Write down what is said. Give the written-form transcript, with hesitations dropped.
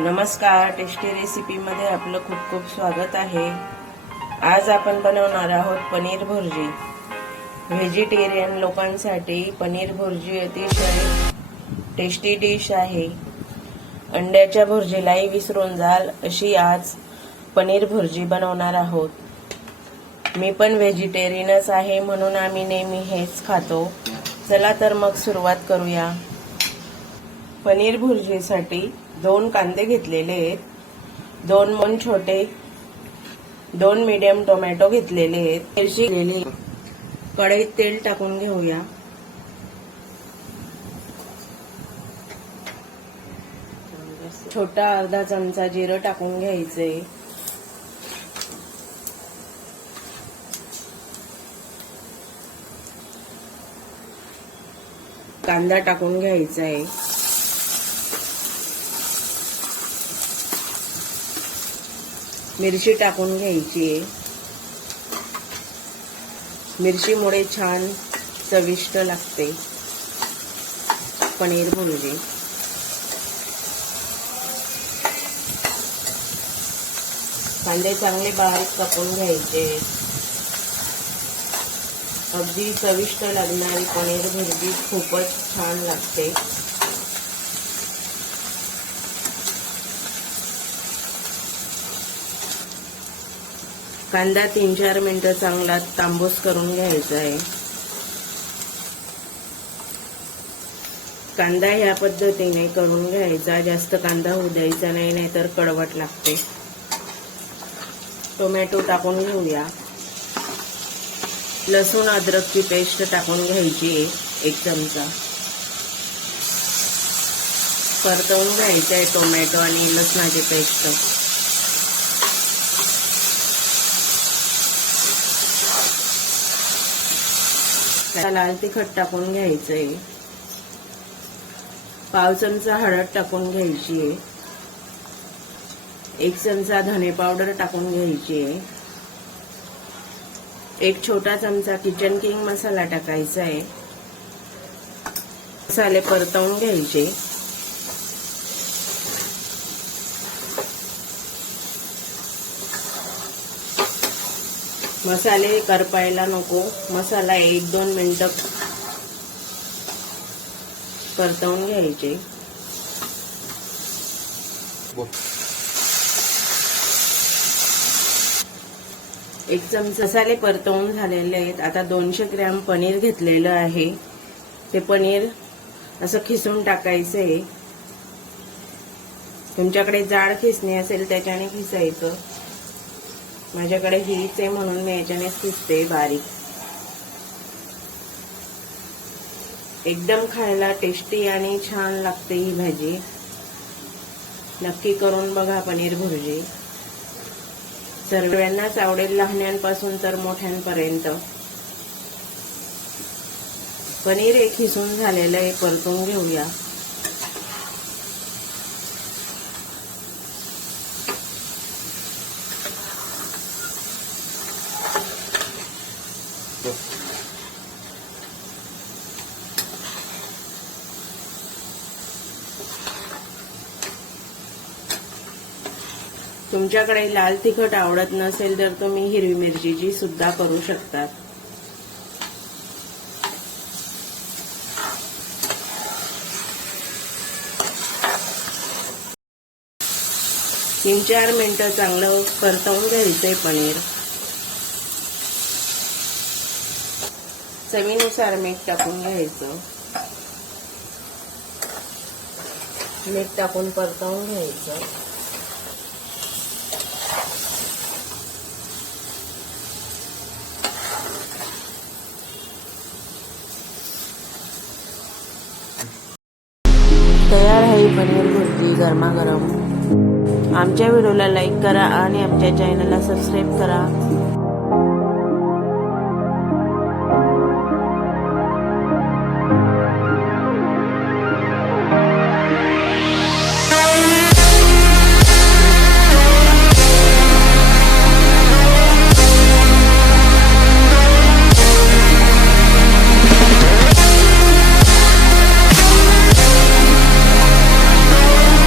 नमस्कार, टेस्टी रेसिपीमध्ये आपलं खूप खूप स्वागत आहे। आज आपण बनवणार आहोत पनीर भुर्जी। व्हेजिटेरियन लोकांसाठी पनीर भुर्जी अतिशय टेस्टी डिश आहे। अंड्याच्या भुर्जीलाही विसरून जाल अशी आज पनीर भुर्जी बनवणार आहोत। मी पण व्हेजिटेरियनच आहे, म्हणून आम्ही नेहमी हेच खातो। चला तर मग सुरुवात करूया। पनीर भुर्जीसाठी 2 कांदे घेतलेले आहेत, 2 मोन छोटे, 2 मीडियम टोमॅटो घेतलेले आहेत, मिरची घेतलेली। कढईत तेल टाकून घेऊया। छोटा अर्धा चमचा जिरं टाकून घ्यायचे। कांदा टाकून घ्यायचा आहे। मिरची टाकून घ्यायची आहे। मिरचीमुळे छान चविष्ट लागते पनीर भुर्जी। कांदे चांगले बारीक कापून घ्यायचे। अगदी चविष्ट लागणारी पनीर भुर्जी खूपच छान लागते। कांदा 3-4 मिनिटं चांगला तांबूस करून घ्यायचा आहे। कांदा ह्या पद्धतीने करून घ्यायचा, जास्त कांदा होऊ द्यायचा नाही, नाहीतर कडवट लागते। टोमॅटो टाकून घेऊया। लसूण अद्रकची पेस्ट टाकून घ्यायची 1 चमचा। परतवून घ्यायचं आहे टोमॅटो आणि लसणाची पेस्ट। लाल तिखट टाकून घ्यायचंय। पाव चमचा हळद टाकून घ्यायची आहे। 1 चमचा धने पावडर टाकून घ्यायची आहे। 1 छोटा चमचा किचन किंग मसाला टाकायचा आहे। मसाले परतवून घ्यायचे। मसाले करपायला नको, मसाला 1-2 मिनिटं परतवून घ्यायचे। एक चमचा मसाले परतवून झालेले आहेत। आता 200 ग्रॅम पनीर घेतलेलं आहे। ते पनीर असं खिसून टाकायचंय। तुमच्याकडे जाड खिसणी असेल त्याच्याने खिसायचं। माझ्याकडे हीच आहे म्हणून मी याच्यानेच खिसते बारीक। एकदम खायला टेस्टी आणि छान लागते ही भाजी। नक्की करून बघा पनीर भुर्जी। सर्वांनाच आवडेल, लहानांपासून तर मोठ्यांपर्यंत। पनीर एक खिसून झालेलं आहे, परतून घेऊया। तुमच्याकडे लाल तिखट आवडत नसेल तर तुम्ही हिरवी मिरचीची सुद्धा करू शकता। तीन 4 मिनिटं चांगलं परतवून घ्यायचंय पनीर। चवीनुसार मीठ टाकून घ्यायचं। मीठ टाकून परतवून घ्यायचं। तयार आहे पनीर भुर्जी गरमागरम। आमच्या व्हिडिओला लाईक करा आणि आमच्या चॅनलला सबस्क्राईब करा।